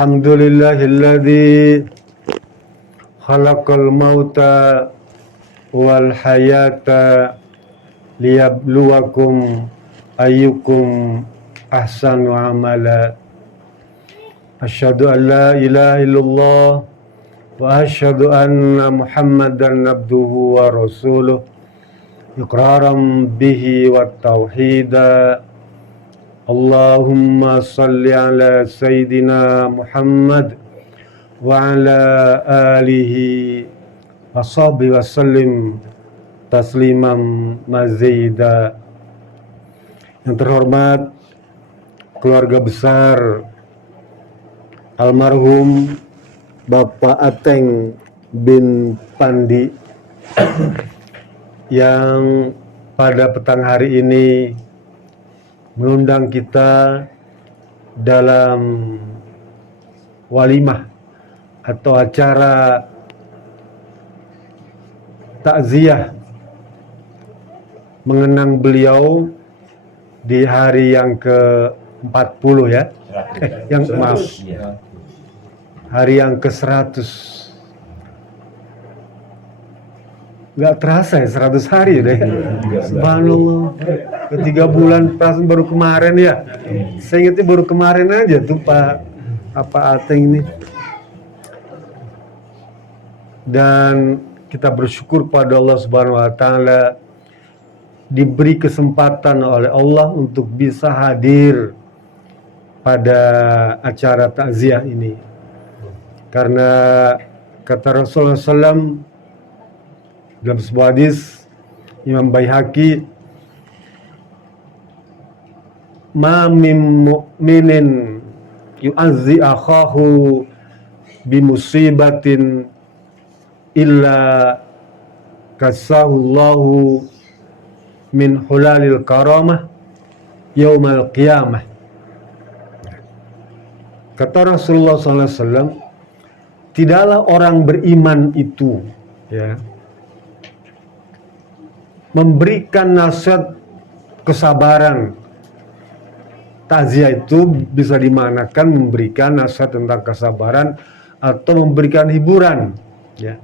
Alhamdulillahilladzi khalaqal mauta wal hayata liyabluwakum ayyukum ahsanu amala. Asyhadu an la ilaha illallah wa asyhadu anna Muhammadan abduhu wa rasuluh iqraran bihi wa tauhida. Allahumma salli ala Sayyidina Muhammad wa ala alihi wa sahbihi wa sallim tasliman mazida. Yang terhormat keluarga besar almarhum Bapak Ateng bin Pandi yang pada petang hari ini mengundang kita dalam walimah atau acara takziah mengenang beliau di hari yang ke-40 ya. Hari yang ke-100. Nggak terasa ya 100 hari deh. Subhanallah. Ke 3 bulan perasaan baru kemarin ya. Saya ingatnya baru kemarin aja tuh Pak Ateng ini. Dan kita bersyukur pada Allah Subhanahu wa taala diberi kesempatan oleh Allah untuk bisa hadir pada acara takziah ini. Karena kata Rasulullah SAW dalam sebuah hadis Imam Baihaqi, ma min mu'minin yu'azzi akhahu bimusibatin illa kasahullahu min hulalil karamah yaumal qiyamah. Kata Rasulullah SAW, tidaklah orang beriman itu ya memberikan nasihat kesabaran. Takziah itu bisa dimanakan memberikan nasihat tentang kesabaran atau memberikan hiburan ya.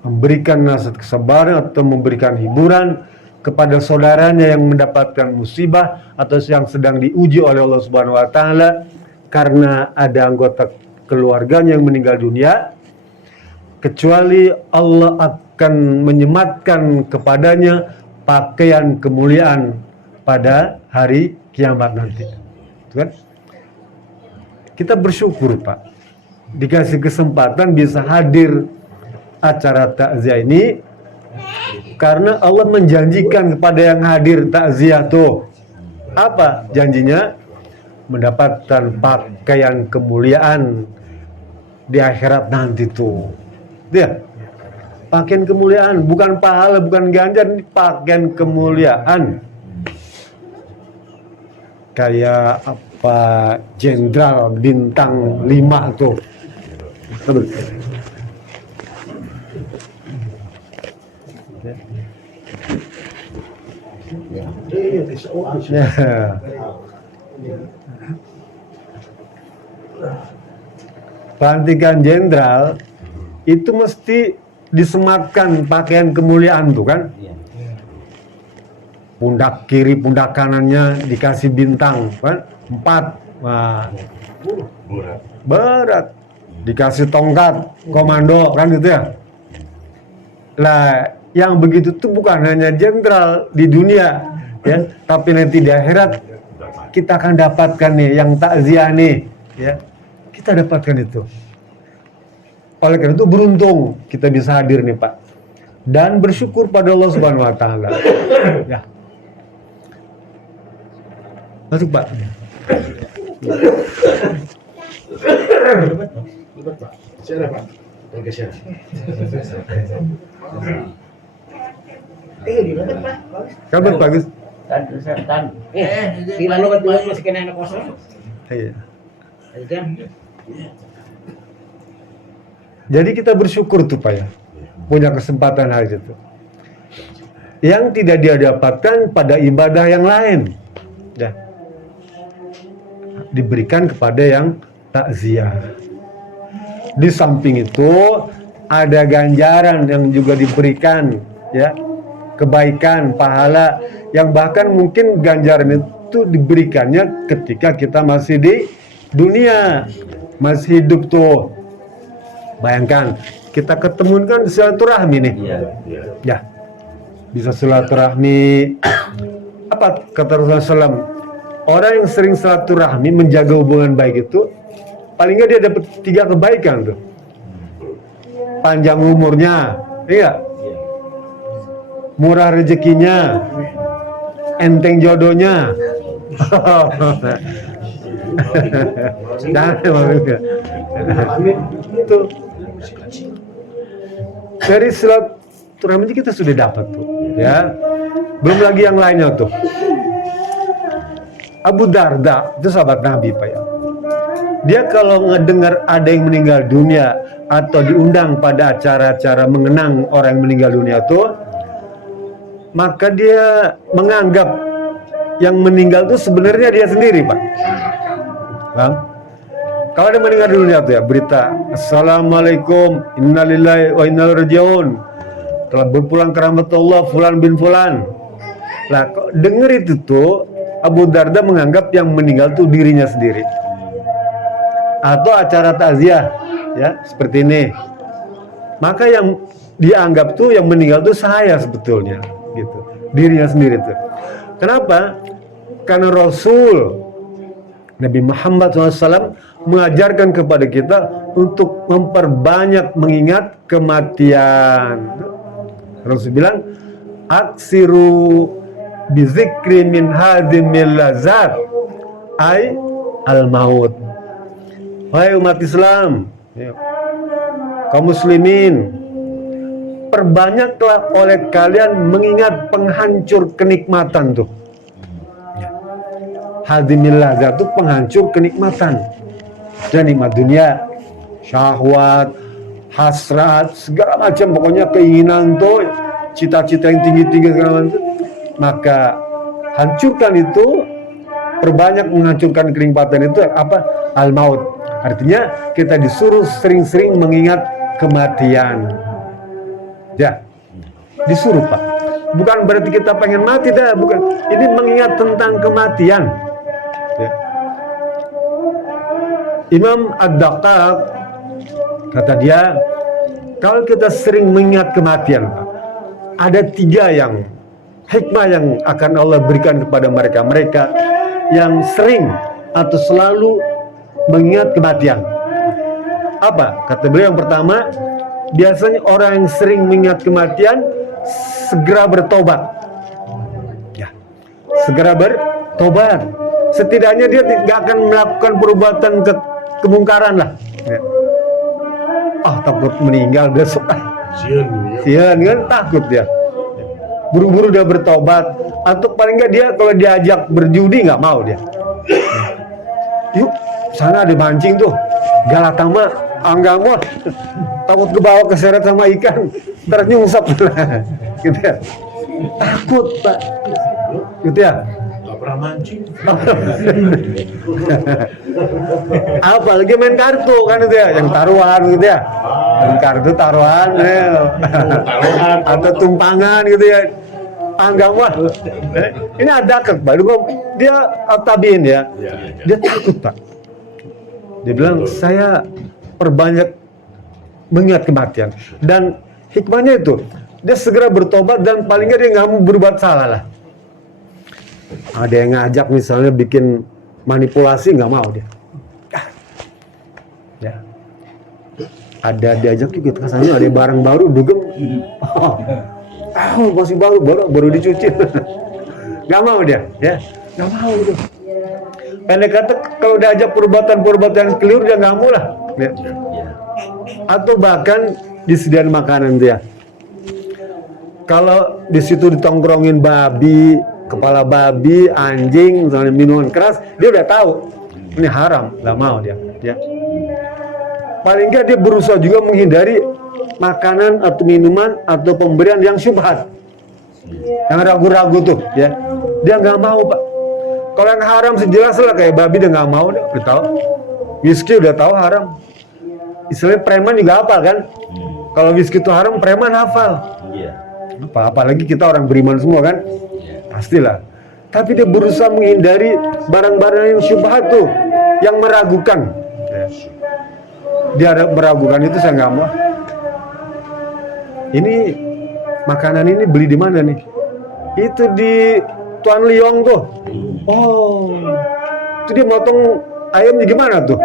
Memberikan nasihat kesabaran atau memberikan hiburan kepada saudaranya yang mendapatkan musibah atau yang sedang diuji oleh Allah Subhanahu wa taala karena ada anggota keluarganya yang meninggal dunia, kecuali Allah akan menyematkan kepadanya pakaian kemuliaan pada hari kiamat nanti. Kan? Kita bersyukur Pak, dikasih kesempatan bisa hadir acara takziah ini karena Allah menjanjikan kepada yang hadir takziah tuh apa janjinya? Mendapatkan pakaian kemuliaan di akhirat nanti tuh. Dia pakaian kemuliaan, bukan pahala, bukan ganjar, ini pakaian kemuliaan. Kayak apa jenderal bintang 5 tuh. Pelantikan jenderal itu mesti disematkan pakaian kemuliaan tuh kan. Pundak kiri, pundak kanannya dikasih bintang kan 4. Nah, berat. Dikasih tongkat komando kan gitu ya. Lah yang begitu tuh bukan hanya jenderal di dunia ya, tapi nanti di akhirat kita akan dapatkan nih yang takziah nih ya. Kita dapatkan itu. Oleh karena itu beruntung kita bisa hadir nih Pak. Dan bersyukur pada Allah Subhanahu wa taala. Ya. Masuk Pak. Siapa Pak? Oke siapa? Kabar bagus. Di lalu kan dulu masih kena anak kosong. Iya. Ayo kan? Jadi kita bersyukur tuh Pak ya, punya kesempatan hari itu. Yang tidak dia dapatkan pada ibadah yang lain. Ya. diberikan kepada yang takziah. Di samping itu ada ganjaran yang juga diberikan, ya, kebaikan, pahala yang bahkan mungkin ganjaran itu diberikannya ketika kita masih di dunia, masih hidup tuh. Bayangkan kita ketemu kan silaturahmi nih, ya, bisa silaturahmi. Apa kata Rasulullah SAW? Orang yang sering silaturahmi, menjaga hubungan baik itu, paling nggak dia dapat 3 kebaikan tuh. Panjang umurnya, iya, murah rezekinya, enteng jodohnya. Itu dari silaturahmi kita sudah dapat tuh, ya. Belum lagi yang lainnya tuh. Abu Darda itu sahabat Nabi, Pak, ya. Dia kalau ngedengar ada yang meninggal dunia atau diundang pada acara-acara mengenang orang yang meninggal dunia tuh, maka dia menganggap yang meninggal itu sebenarnya dia sendiri, Pak. Bang, kalau ada meninggal dunia tuh ya, berita Assalamualaikum, innalillahi wa inna ilaihi rajiun, telah berpulang ke rahmat Allah fulan bin fulan. Nah, denger itu tuh Abu Darda menganggap yang meninggal tuh dirinya sendiri. Atau acara takziah, ya, seperti ini. Maka yang dianggap tuh yang meninggal tuh saya sebetulnya, gitu. Dirinya sendiri tuh. Kenapa? Karena Rasul Nabi Muhammad SAW mengajarkan kepada kita untuk memperbanyak mengingat kematian. Rasul bilang, aksiru bizikri min hadhimil lazat ay al-maut. Wahai umat Islam, kaum muslimin, perbanyaklah oleh kalian mengingat penghancur kenikmatan tuh. Hadimil lazat itu penghancur kenikmatan. Dan nikmat dunia, syahwat, hasrat, segala macam, pokoknya keinginan tuh, cita-cita yang tinggi-tinggi segala macam. Maka hancurkan itu, perbanyak menghancurkan kenikmatan itu apa? Al-maut. Artinya kita disuruh sering-sering mengingat kematian. Ya, disuruh, Pak. Bukan berarti kita pengen mati, dah, bukan. Ini mengingat tentang kematian. Ya. Imam Ad-Daqqaq kata dia, kalau kita sering mengingat kematian, Pak, ada 3 yang hikmah yang akan Allah berikan kepada mereka yang sering atau selalu mengingat kematian. Apa? Kata beliau yang pertama, biasanya orang yang sering mengingat kematian segera bertobat. Ya, segera bertobat. Setidaknya dia tidak akan melakukan perbuatan kemungkaran lah. Ya. Takut meninggal besok. Sian kan, takut dia. Buru-buru dia bertobat, atau paling nggak dia kalau diajak berjudi nggak mau dia. Yuk, sana ada mancing tuh, Galatama, nggak mau. Takut kebawa keseret sama ikan, ntar nyungsap. Gitu ya. Takut, Pak. Gitu ya. Gak pernah mancing. Apalagi main kartu kan itu ya, yang taruhan gitu ya. Main kartu taruhan, ya. Atau tumpangan gitu ya. Nggak mau. Ini ada kan, baru dia tabiin ya. Dia takut, Pak. Dia bilang, saya perbanyak mengingat kematian. Dan hikmahnya itu, dia segera bertobat dan paling nggak dia nggak mau berbuat salah lah. Ada yang ngajak misalnya bikin manipulasi, nggak mau dia. Ya. Ada diajak juga kesannya ada barang baru, dugem. Masih baru dicuci. Nggak mau dia, ya. Nggak mau itu. Pendek kata, kalau diajak perbuatan keliru dia nggak mau lah. Ya. Atau bahkan disediakan makanan dia. Kalau di situ ditongkrongin babi, kepala babi, anjing, misalnya minuman keras, dia udah tahu ini haram, nggak mau dia. Ya. Paling nggak dia berusaha juga menghindari makanan atau minuman atau pemberian yang syubhat, yang ragu-ragu tuh, ya. Dia nggak mau, Pak. Kalau yang haram sejelas lah, kayak babi udah nggak mau, udah tahu. Whisky udah tahu haram. Istilahnya preman juga hafal kan? Kalau whisky itu haram, preman hafal. Iya. Apalagi kita orang beriman semua kan? Pastilah. Tapi dia berusaha menghindari barang-barang yang syubhat tuh, yang meragukan. Dia meragukan itu, saya nggak mau. Ini makanan ini beli di mana nih? Itu di Tuan Liong tuh. Oh, itu dia motong ayamnya gimana tuh?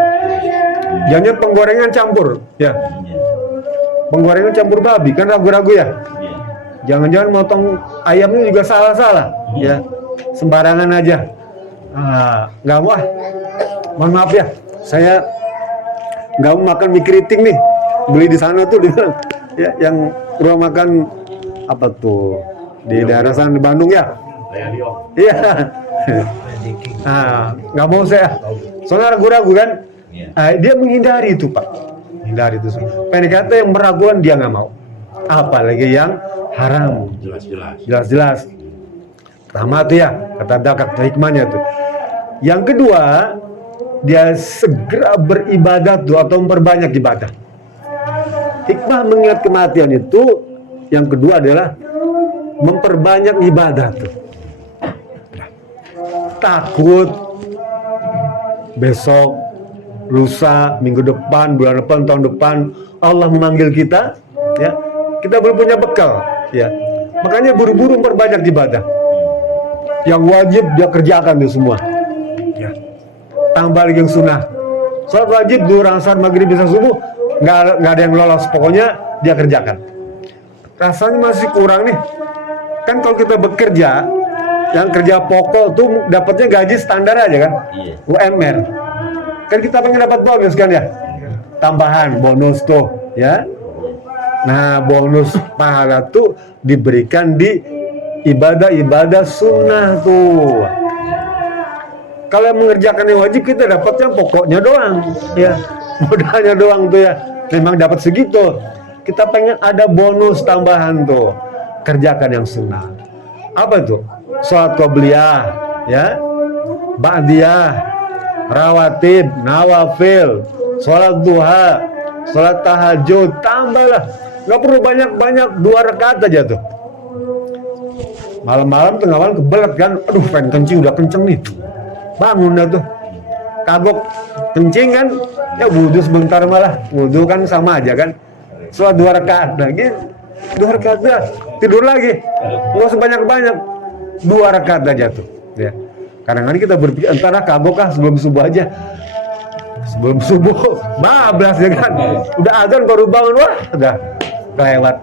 Jangan penggorengan campur, ya. Penggorengan campur babi, kan ragu-ragu ya. Jangan-jangan motong ayamnya juga salah-salah, ya. Sembarangan aja. Nggak mau. Mohon maaf ya, saya nggak mau makan mie keriting nih. Beli di sana tuh, di mana? Ya, yang rumah makan apa tuh di daerah sana di Bandung ya. Iya. Nggak mau saya. Soalnya ragu-ragu kan. Dia menghindari itu Pak. Menghindari itu. PDKT yang meragukan dia nggak mau. Apalagi yang haram. Jelas-jelas. Pertama tuh ya, kata Dakak hikmahnya tuh. Yang kedua, dia segera beribadat tuh atau memperbanyak ibadah. Hikmah mengingat kematian itu yang kedua adalah memperbanyak ibadah tuh. Takut besok, lusa, minggu depan, bulan depan, tahun depan Allah memanggil kita, ya. Kita belum punya bekal, ya. Makanya buru-buru memperbanyak ibadah. Yang wajib dia kerjakan itu semua. Ya. Tambah lagi yang sunnah. Salat wajib 2 rakaat maghrib bisa subuh, nggak ada yang lolos. Pokoknya dia kerjakan. Rasanya masih kurang nih. Kan kalau kita bekerja, yang kerja pokok tuh dapatnya gaji standar aja kan? Iya. UMR. Kan kita pengen dapat bonus kan ya? Tambahan bonus tuh, ya. Nah, bonus pahala tuh diberikan di ibadah-ibadah sunnah tuh. Kalau yang mengerjakan yang wajib kita dapatnya pokoknya doang, ya. Modalnya doang tuh ya. Memang dapat segitu. Kita pengen ada bonus tambahan tuh. Kerjakan yang sunnah. Apa tuh? Sholat qobliyah, ya. Ba'diyah, rawatib, nawafil, sholat duha, sholat tahajud, tambahlah. Nggak perlu banyak-banyak, 2 rakaat aja tuh. Malam-malam tengah malam kebelet kan, aduh pengen kencing, udah kenceng nih. Bangun dah tuh. Kagok kencing kan, ya wudhu sebentar malah. Wudhu kan sama aja kan. Sholat 2 rakaat lagi, 2 rakaat dah, tidur lagi. Nggak usah banyak-banyak, 2 rakaat aja tuh. Ya. Kadang-kadang kita berpikir, entar kagok kah sebelum subuh aja. Sebelum subuh, bablas ya kan. Udah azan baru bangun, wah udah kelewat.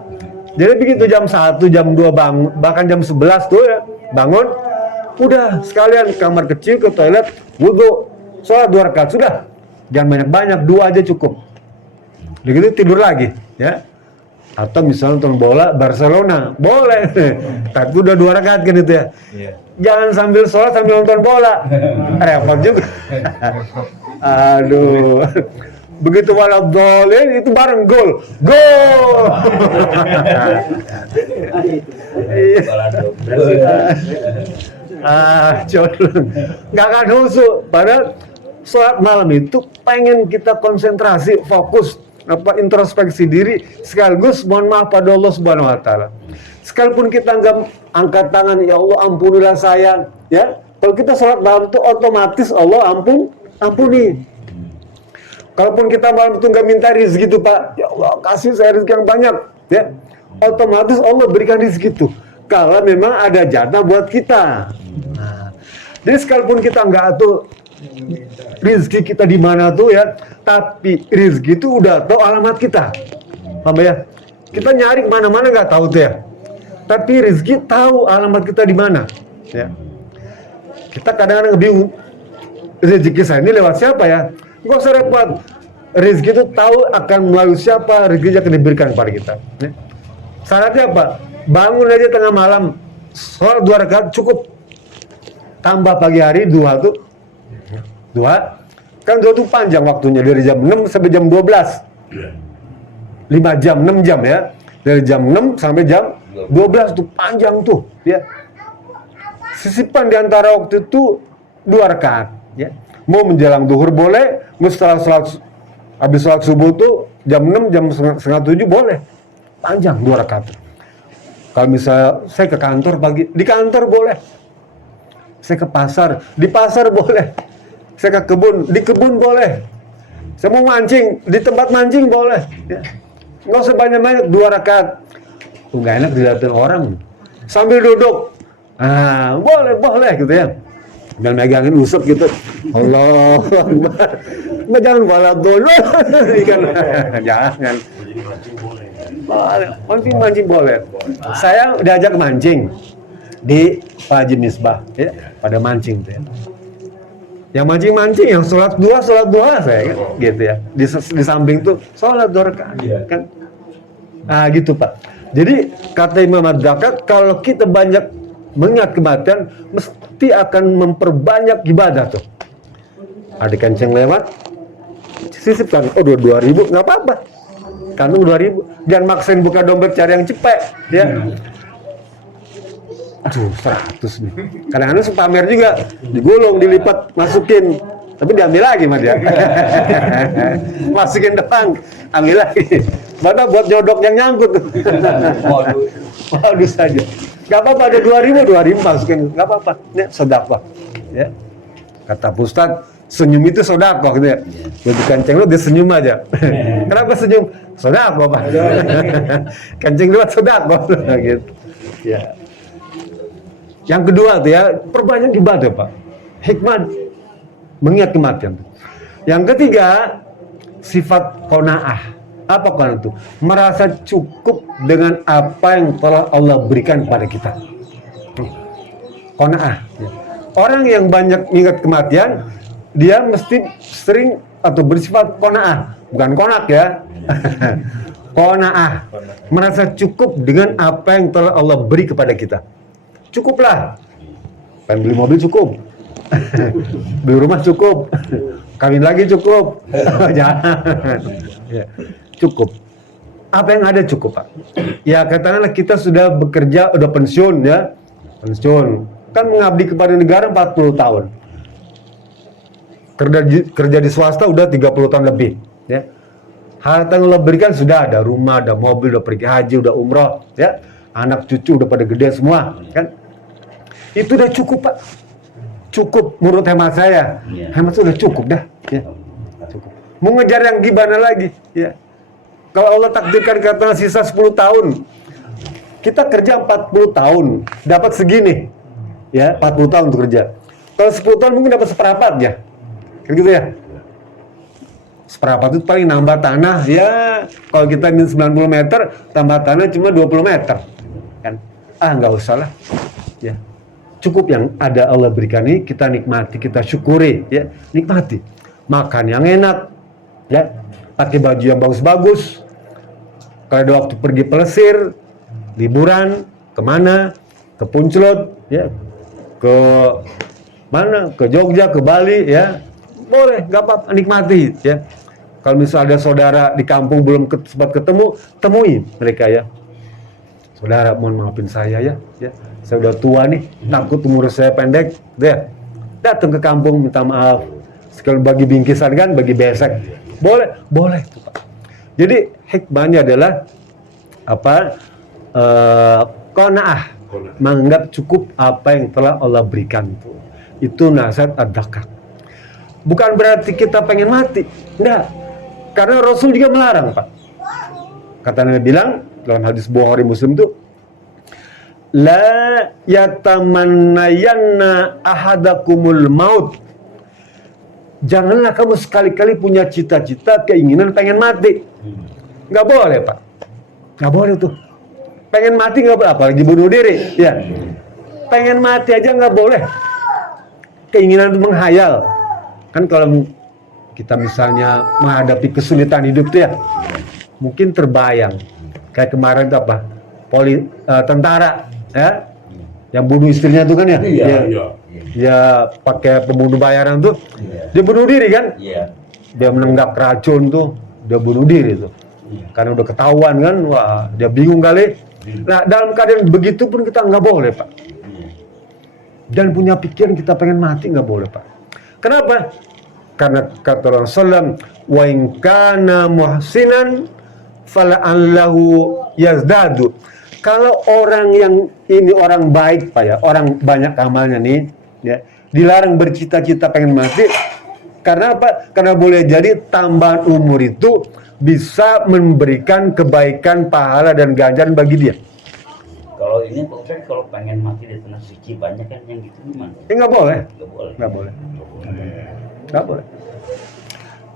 Jadi begitu jam 1, jam 2 bangun, bahkan jam 11 tuh ya, bangun. Udah sekalian kamar kecil, ke toilet, wudhu, sholat 2 rakaat, sudah. Jangan banyak-banyak, 2 aja cukup. Begitu tidur lagi, ya. Atau misalnya nonton bola Barcelona, boleh. Tapi udah 2 rakaat kan itu ya. Jangan sambil sholat sambil nonton bola, repot juga. Aduh, begitu waladzolin itu bareng gol. Colong, nggak akan husu. Padahal sholat malam itu pengen kita konsentrasi, fokus, introspeksi diri, sekaligus mohon maaf pada Allah Subhanahu Wa Taala. Sekalipun kita nggak angkat tangan, ya Allah ampunilah saya, ya. Kalau kita sholat malam itu otomatis Allah ampuni. Kalaupun kita malam itu nggak minta rezeki itu Pak, ya Allah kasih saya rezeki yang banyak, ya. Otomatis Allah berikan rezeki itu. Kalau memang ada jatah buat kita. Nah, jadi sekalipun kita nggak tuh rezeki kita di mana tuh ya, tapi rezeki itu udah tahu alamat kita, paham ya? Kita nyari kemana-mana nggak tahu tuh ya. Tapi rezeki tahu alamat kita di mana, ya. Kita kadang-kadang bingung, rezeki saya ini lewat siapa ya? Nggak usah repot. Rezeki itu tahu akan melalui siapa, rezeki akan diberikan kepada kita. Ya. Syaratnya apa? Bangun aja tengah malam, sholat 2 rakaat cukup. Tambah pagi hari duha tuh, duha. Kan duha tuh panjang waktunya dari jam 6 sampai jam 12. 5 jam, 6 jam ya. Dari jam 6 sampai jam 12 tuh panjang tuh, ya. Sisipan di antara waktu itu 2 rakaat. Ya. Mau menjelang duhur boleh, mau setelah habis sholat subuh tuh jam 6, jam setengah 7 boleh. Panjang 2 rakaat. Kalau misalnya saya ke kantor pagi, di kantor boleh. Saya ke pasar, di pasar boleh. Saya ke kebun, di kebun boleh. Saya mau mancing, di tempat mancing boleh. Ya. Nggak usah banyak-banyak, 2 rakaat. Nggak enak dilihatin orang. Sambil duduk, boleh gitu ya. Dan megangin usap gitu. Allah Akbar. Jangan balap dulu. Jangan. Mancing boleh. Saya diajak mancing di Pak Haji Misbah, ya, pada mancing tuh ya. Yang mancing, yang sholat duha saya kan, gitu ya. Di samping tuh sholat 2 rakaat, kan. Nah gitu Pak. Jadi kata Imam Ad-Dakat, kalau kita banyak mengingat kematian, mesti akan memperbanyak ibadah tuh. Ada kenceng lewat, sisipkan, 2.000, nggak apa-apa. Kantong 2.000, jangan maksain buka dompet cari yang cepet, ya. Aduh, 100 nih. Kadang-kadang suka pamer juga, digulung, dilipat, masukin, tapi diambil lagi sama dia. Masukin doang, ambil lagi. Padahal buat jodok yang nyangkut. Waduh saja. Gak apa-apa, ada 2.000 masukin, gak apa-apa. Ini sedekah. Ya. Kata Ustadz, senyum itu sedekah gitu ya. Begitu kenceng lu dia senyum aja. Kenapa senyum? Sedekah Pak. Kenceng lewat sedekah gitu. Ya. Yang kedua tuh ya, perbanyak ibadah Pak. Hikmah mengingat kematian. Yang ketiga, sifat qanaah. Apa qanaah itu? Merasa cukup dengan apa yang telah Allah berikan kepada kita. Qanaah. Orang yang banyak mengingat kematian, dia mesti sering atau bersifat qanaah, bukan konak ya. Qanaah. Merasa cukup dengan apa yang telah Allah beri kepada kita. Cukuplah. Pengen beli mobil cukup. Beli rumah cukup. Kawin lagi cukup. Jangan. Ya, cukup. Apa yang ada cukup, Pak. Ya katakanlah kita sudah bekerja, udah pensiun ya. Pensiun. Kan mengabdi kepada negara 40 tahun. Kerja di swasta udah 30 tahun lebih. Ya. Harta yang Allah berikan sudah ada rumah, ada mobil, udah pergi haji, udah umroh. Ya. Anak cucu udah pada gede semua. Kan? Itu udah cukup Pak, cukup menurut hemat saya, hemat itu udah cukup dah, ya. Cukup. Mau ngejar yang gimana lagi, ya. Kalau Allah takdirkan kata sisa 10 tahun, kita kerja 40 tahun, dapat segini, ya 40 tahun untuk kerja. Kalau 10 tahun mungkin dapat seperempat ya, kan gitu ya. Seperempat itu paling nambah tanah, ya kalau kita ingin 90 meter, tambah tanah cuma 20 meter, kan? Nggak usah lah, ya. Cukup yang ada Allah berikan ini kita nikmati, kita syukuri, ya nikmati. Makan yang enak, ya pakai baju yang bagus-bagus. Kalau ada waktu pergi pelesir, liburan, kemana, ke Punclut, ya ke mana, ke Jogja, ke Bali, ya boleh, nggak apa-apa, nikmati, ya. Kalau misalnya ada saudara di kampung belum sempat ketemu, temui mereka ya. Saudara, mohon maafin saya ya. Saya udah tua nih, takut umur saya pendek, deh. Datang ke kampung minta maaf. Sekali bagi bingkisan kan, bagi besek. Boleh tuh, Pak. Jadi hikmahnya adalah apa? Qanaah, menganggap cukup apa yang telah Allah berikan tuh. Itu nasihat Ad-Dakat. Bukan berarti kita pengen mati, enggak. Karena Rasul juga melarang, Pak. Kata Nabi bilang dalam hadis Bukhari Muslim tuh, la yatamannayanna ahadakumul maut. Janganlah kamu sekali-kali punya cita-cita, keinginan pengen mati. Nggak boleh, Pak. Nggak boleh tuh. Pengen mati nggak boleh, apalagi bunuh diri. Ya. Pengen mati aja nggak boleh. Keinginan itu menghayal. Kan kalau kita misalnya menghadapi kesulitan hidup tuh ya, mungkin terbayang. Kayak kemarin itu apa? Tentara. Ya, yang bunuh istrinya tuh kan ya, ya pakai pembunuh bayaran tuh, dia bunuh diri kan, dia menenggak racun tuh, dia bunuh diri tuh, karena udah ketahuan kan, wah dia bingung kali. Nah dalam keadaan begitu pun kita nggak boleh Pak, dan punya pikiran kita pengen mati, nggak boleh Pak. Kenapa? Karena kata Rasulullah, wa in kana muhsinan fala'allahu yazdadu. Kalau orang yang ini orang baik Pak ya, orang banyak amalnya nih, ya, dilarang bercita-cita pengen mati. Karena apa? Karena boleh jadi tambahan umur itu bisa memberikan kebaikan, pahala dan ganjaran bagi dia. Kalau ini Pak Ustadz, kalau pengen mati di tanah suci banyak kan yang gitu gimana? Nggak boleh. Nggak boleh. Nggak boleh. Nggak boleh.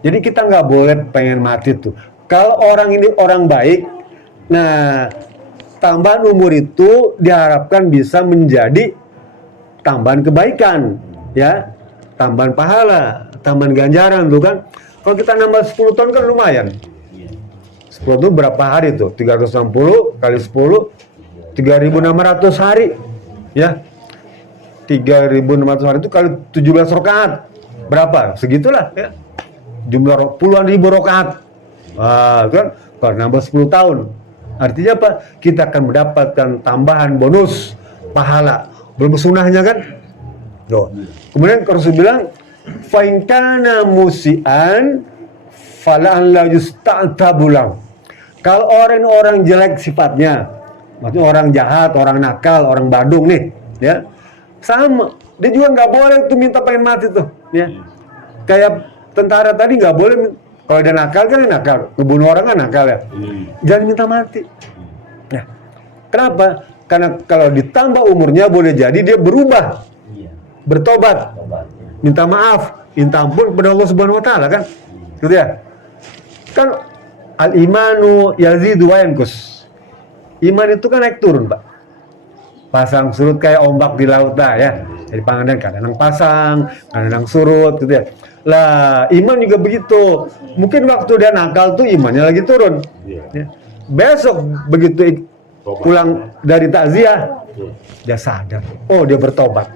Jadi kita nggak boleh pengen mati tuh. Kalau orang ini orang baik, nah tambahan umur itu diharapkan bisa menjadi tambahan kebaikan, ya, tambahan pahala, tambahan ganjaran tuh kan. Kalau kita nambah 10 tahun kan lumayan. 10 itu berapa hari tuh? 360 kali 10, 3.600 hari, ya. 3.600 hari itu kali 17 rakaat. Berapa? Segitulah, ya. Jumlah puluhan ribu rakaat. Wah, kan kalau nambah 10 tahun. Artinya apa? Kita akan mendapatkan tambahan bonus pahala. Belum sunahnya kan? Loh. Kemudian Rasul bilang, fa in kana musian falan la yusta'tabulang. Kalau orang jelek sifatnya, maksudnya orang jahat, orang nakal, orang badung nih, ya. Sama, dia juga nggak boleh tuh minta pengen mati tuh, ya. Kayak tentara tadi nggak boleh. Kalau ada nakal kan nakal, ngebunuh orang kan nakal ya. Jangan minta mati. Ya. Kenapa? Karena kalau ditambah umurnya boleh jadi dia berubah, bertobat, minta maaf, minta ampun kepada Allah Subhanahu Wa Taala kan, gitu ya. Kan al-imanu yazidu wa yanqus. Iman itu kan naik turun Pak. Pasang surut kayak ombak di laut lah ya. Jadi panganan kadang pasang, kadang surut gitu ya. Lah, iman juga begitu. Mungkin waktu dia nakal tuh imannya lagi turun. Ya. Besok begitu pulang dari takziah, dia sadar. Oh, dia bertobat.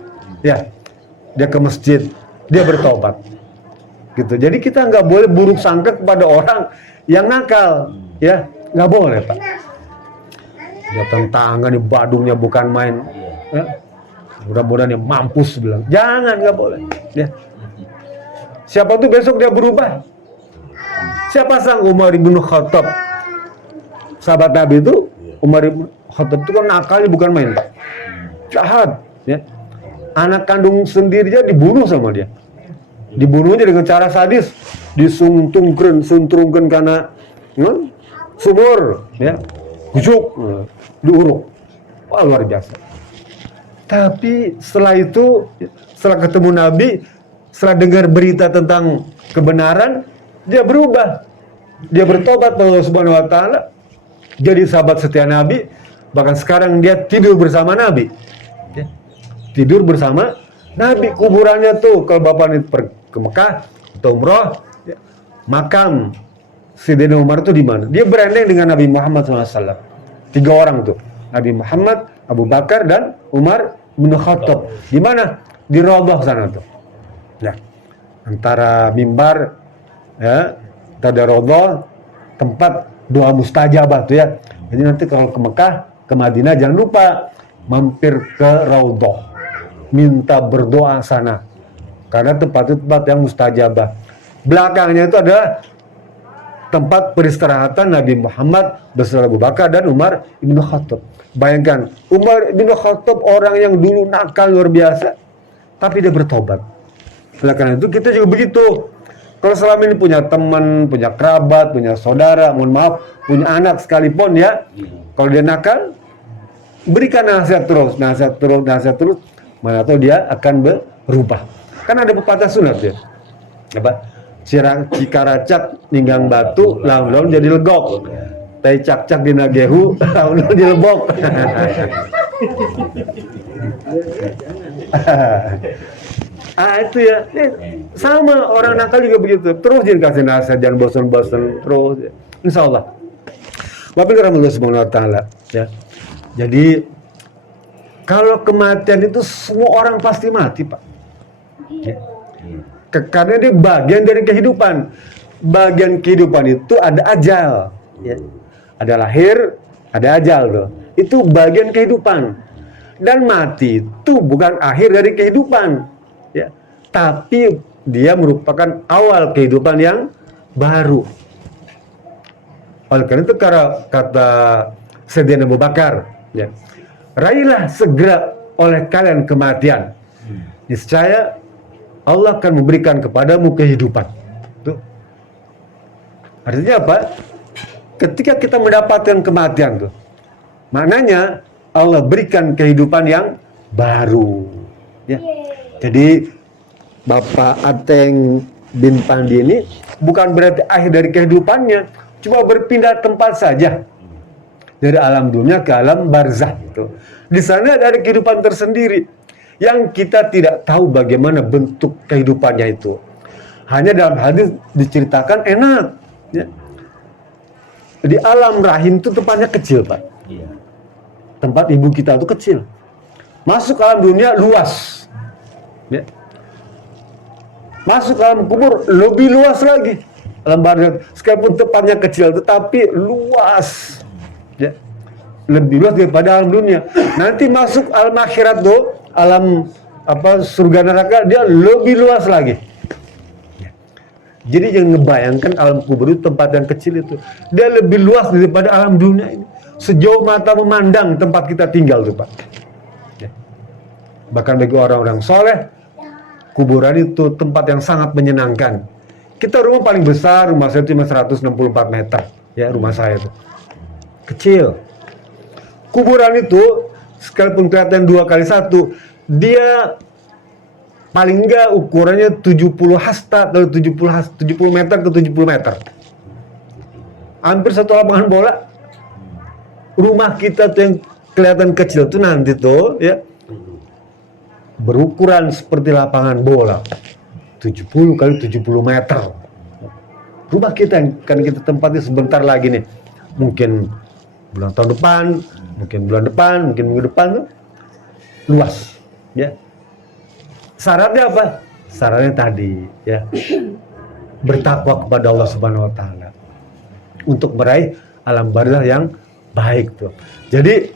Ya. Dia ke masjid, dia bertobat. Gitu. Jadi kita nggak boleh buruk sangka kepada orang yang nakal, ya. Nggak boleh, Pak. Dia tangan nih badungnya bukan main. Ya. Mudah-mudahan dia mampus bilang. Jangan, nggak boleh. Ya. Siapa tuh besok dia berubah? Siapa sang Umar bin Khattab? Sahabat Nabi itu, Umar bin Khattab itu kan nakalnya bukan main. Jahat, ya. Anak kandung sendirinya dibunuh sama dia. Dibunuhnya dengan cara sadis, disuntrungkan karena sumur, ya. Kucuk, diuruk. Wah, luar biasa. Tapi setelah itu, setelah ketemu Nabi, setelah dengar berita tentang kebenaran, dia berubah. Dia bertobat kepada Allah Subhanahu Wa Taala, jadi sahabat setia Nabi. Bahkan sekarang dia tidur bersama Nabi. Ya. Tidur bersama Nabi. Kuburannya tuh kalau bapak ini ke Mekah atau umroh, ya, makam Sayyidina Umar itu di mana? Dia berandeng dengan Nabi Muhammad SAW. 3 orang tuh, Nabi Muhammad, Abu Bakar dan Umar bin Khattab. Di mana? Di Raudhah sana tuh. Ya, antara mimbar, ya, ada Raudhah, tempat doa mustajabah tuh ya. Jadi nanti kalau ke Mekah, ke Madinah jangan lupa mampir ke Raudhah, minta berdoa sana, karena tempat itu tempat yang mustajabah. Belakangnya itu adalah tempat peristirahatan Nabi Muhammad beserta Abu Bakar dan Umar bin Khattab. Bayangkan, Umar bin Khattab orang yang dulu nakal luar biasa, tapi dia bertobat. Oleh karena itu kita juga begitu. Kalau selama ini punya teman, punya kerabat, punya saudara, mohon maaf, punya anak sekalipun ya, kalau dia nakal, berikan nasihat terus, mana tahu dia akan berubah. Kan ada pepatah sunat ya, apa? Cikaracak ninggang batu, laun-laun jadi legok. Tai cak-cak di nagehu, laun-laun jadi lebok. Itu ya, sama orang nakal juga begitu. Terus jangan kasih nasihat, jangan bosan-bosan terus. Ya. Insya Allah. Bapak Allah Subhanahu Wa Taala. Ya. Jadi kalau kematian itu semua orang pasti mati, Pak. Ya. Karena dia bagian dari kehidupan. Bagian kehidupan itu ada ajal. Ya. Ada lahir, ada ajal loh. Itu bagian kehidupan. Dan mati itu bukan akhir dari kehidupan, ya, tapi dia merupakan awal kehidupan yang baru. Oleh karena itu kata Sayyidina Abu Bakar, ya, raihlah segera oleh kalian kematian, niscaya Allah akan memberikan kepadamu kehidupan. Tuh. Artinya apa? Ketika kita mendapatkan kematian tuh, maknanya Allah berikan kehidupan yang baru. Ya. Jadi Bapak Ateng bin Pandi ini bukan berarti akhir dari kehidupannya, cuma berpindah tempat saja dari alam dunia ke alam barzah itu. Di sana ada kehidupan tersendiri yang kita tidak tahu bagaimana bentuk kehidupannya itu. Hanya dalam hadis diceritakan enak. Ya. Di alam rahim itu tempatnya kecil, Pak. Iya. Tempat ibu kita itu kecil. Masuk ke alam dunia luas. Ya. Masuk ke alam kubur lebih luas lagi. Alam barzah sekalipun tempatnya kecil tetapi luas. Ya. Lebih luas daripada alam dunia. Nanti masuk alam akhirat tuh, alam surga neraka, dia lebih luas lagi. Ya. Jadi jangan ngebayangkan alam kubur itu tempat yang kecil itu. Dia lebih luas daripada alam dunia ini. Sejauh mata memandang tempat kita tinggal tuh, Pak. Ya. Bahkan bagi orang-orang soleh, kuburan itu tempat yang sangat menyenangkan. Kita rumah paling besar, rumah saya cuma 164 meter. Ya, rumah saya itu. Kecil. Kuburan itu, sekalipun kelihatan 2x1, dia paling enggak ukurannya 70 hasta atau 70 meter ke 70 meter. Hampir satu lapangan bola. Rumah kita tuh yang kelihatan kecil tuh nanti tuh, ya, berukuran seperti lapangan bola. 70 kali 70 meter. Rumah kita yang kan kita tempatnya sebentar lagi nih. Mungkin bulan tahun depan, mungkin bulan depan, mungkin minggu depan tuh luas, ya. Syaratnya apa? Syaratnya tadi, ya, bertakwa kepada Allah Subhanahu Wa Taala untuk meraih alam barzah yang baik tuh. Jadi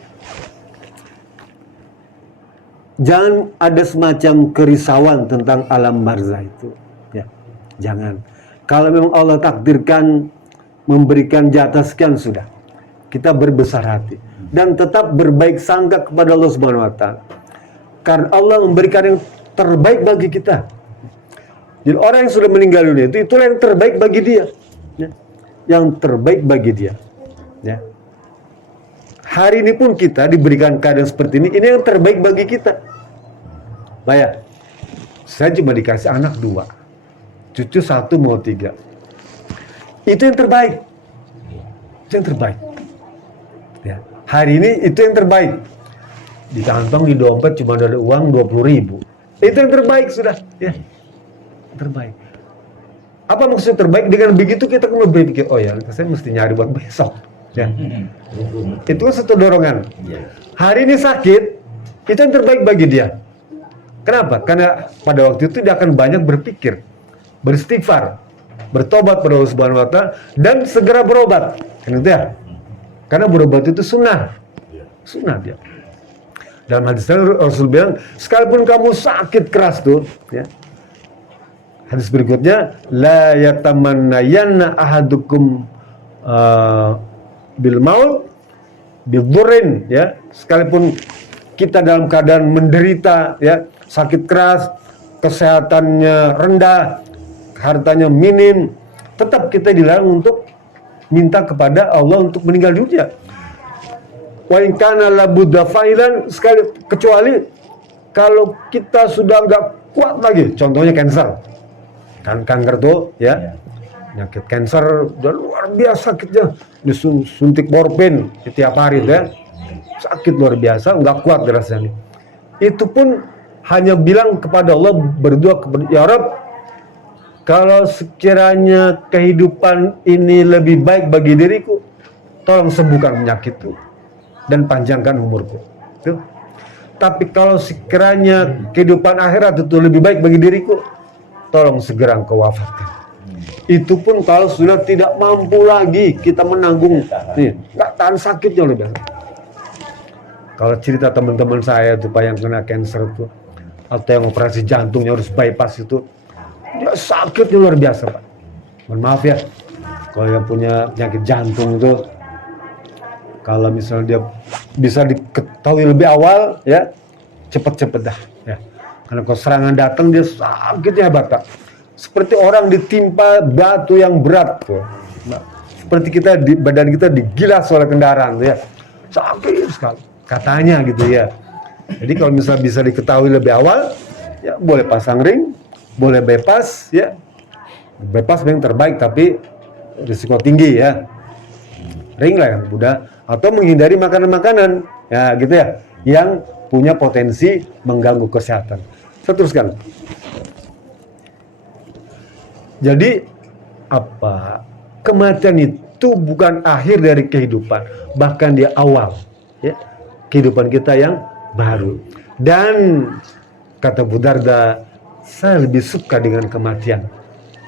jangan ada semacam kerisauan tentang alam barzah itu, ya. Jangan. Kalau memang Allah takdirkan memberikan jatah sekian, sudah. Kita berbesar hati dan tetap berbaik sangka kepada Allah Subhanahu Wa Taala. Karena Allah memberikan yang terbaik bagi kita. Jadi orang yang sudah meninggal dunia itu itulah yang terbaik bagi dia. Ya. Yang terbaik bagi dia. Ya. Hari ini pun kita diberikan keadaan seperti ini yang terbaik bagi kita. Bayar. Saya cuma dikasih anak 2. Cucu 1 mau 3. Itu yang terbaik. Itu yang terbaik. Ya. Hari ini itu yang terbaik. Di kantong, di dompet cuma ada uang 20.000. Itu yang terbaik sudah. Ya. Terbaik. Apa maksud terbaik? Dengan begitu kita kan berpikir, oh ya, saya mesti nyari buat besok. Ya. Itu kan satu dorongan. Hari ini sakit, itu yang terbaik bagi dia. Kenapa? Karena pada waktu itu dia akan banyak berpikir, beristighfar, bertobat pada Allah Subhanahu Wa Taala dan segera berobat. Kan itu ya? Karena berobat itu sunnah. Sunnah dia. Dalam hadis Rasul bilang, sekalipun kamu sakit keras tuh, ya. Hadis berikutnya, la yatamannayanna ahadukum bil maut bidurrin, ya. Sekalipun kita dalam keadaan menderita, ya, sakit keras, kesehatannya rendah, hartanya minim, tetap kita dilarang untuk minta kepada Allah untuk meninggal dunia. Wa in kana la budda fa'ilan, sekali kecuali kalau kita sudah nggak kuat lagi, contohnya kanker. Kan kanker tuh, ya. Penyakit kanker udah luar biasa sakitnya, disuntik morfin setiap hari tuh, ya. Sakit luar biasa, nggak kuat rasanya. Itu pun hanya bilang kepada Allah, berdoa kepada ya Rabb, kalau sekiranya kehidupan ini lebih baik bagi diriku, tolong sembuhkan penyakitku dan panjangkan umurku. Tuh. Tapi kalau sekiranya kehidupan akhirat itu lebih baik bagi diriku, tolong segera engkau wafatkan. Itu pun kalau sudah tidak mampu lagi kita menanggung, nih, nggak tahan sakitnya lebih. Kalau cerita teman-teman saya tuh Pak yang kena cancer tuh atau yang operasi jantungnya harus bypass itu, dia sakitnya luar biasa Pak. Mohon maaf ya, kalau yang punya penyakit jantung itu, kalau misalnya dia bisa diketahui lebih awal ya, cepet-cepet dah ya. Karena kalau serangan datang dia sakitnya hebat Pak. Seperti orang ditimpa batu yang berat tuh. Nah, seperti kita badan kita digilas oleh kendaraan tuh ya. Sakit sekali katanya gitu ya. Jadi kalau misalnya bisa diketahui lebih awal, ya boleh pasang ring, boleh bypass ya. Bypass yang terbaik tapi risiko tinggi ya. Ring lah yang mudah, atau menghindari makanan-makanan ya gitu ya yang punya potensi mengganggu kesehatan. Saya teruskan. Jadi apa? Kematian itu bukan akhir dari kehidupan, bahkan dia awal ya kehidupan kita yang baru. Dan kata Bu Darda, saya lebih suka dengan kematian.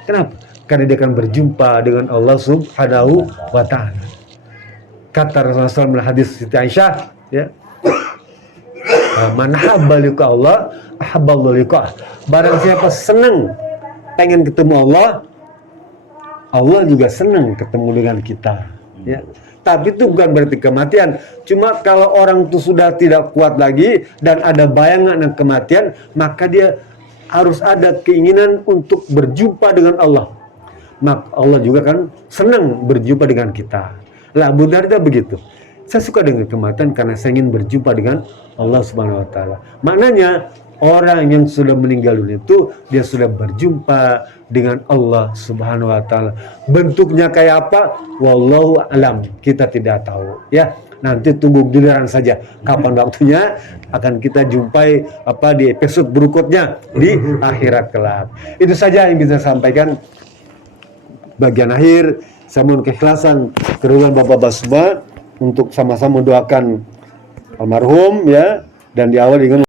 Kenapa? Karena dia akan berjumpa dengan Allah Subhanahu wa Ta'ala. Kata Rasulullah SAW hadis Siti Aisyah, ya, man habba liqa Allah, ahabballahu liqa'ah. Barang siapa senang pengen ketemu Allah, Allah juga senang ketemu dengan kita. Ya. Tapi itu bukan berarti kematian. Cuma kalau orang itu sudah tidak kuat lagi dan ada bayangan kematian, maka dia harus ada keinginan untuk berjumpa dengan Allah. Maka Allah juga kan senang berjumpa dengan kita. Lah Bu Darda begitu. Saya suka dengan kematian karena saya ingin berjumpa dengan Allah Subhanahu wa Ta'ala. Maknanya orang yang sudah meninggal dunia itu dia sudah berjumpa dengan Allah Subhanahu wa Ta'ala. Bentuknya kayak apa? Wallahu alam. Kita tidak tahu ya. Nanti tunggu giliran saja kapan waktunya akan kita jumpai apa di episode berikutnya di akhirat kelak. Itu saja yang bisa saya sampaikan. Bagian akhir saya mohon keikhlasan kerugian Bapak-bapak semua untuk sama-sama mendoakan almarhum ya, dan diawali dengan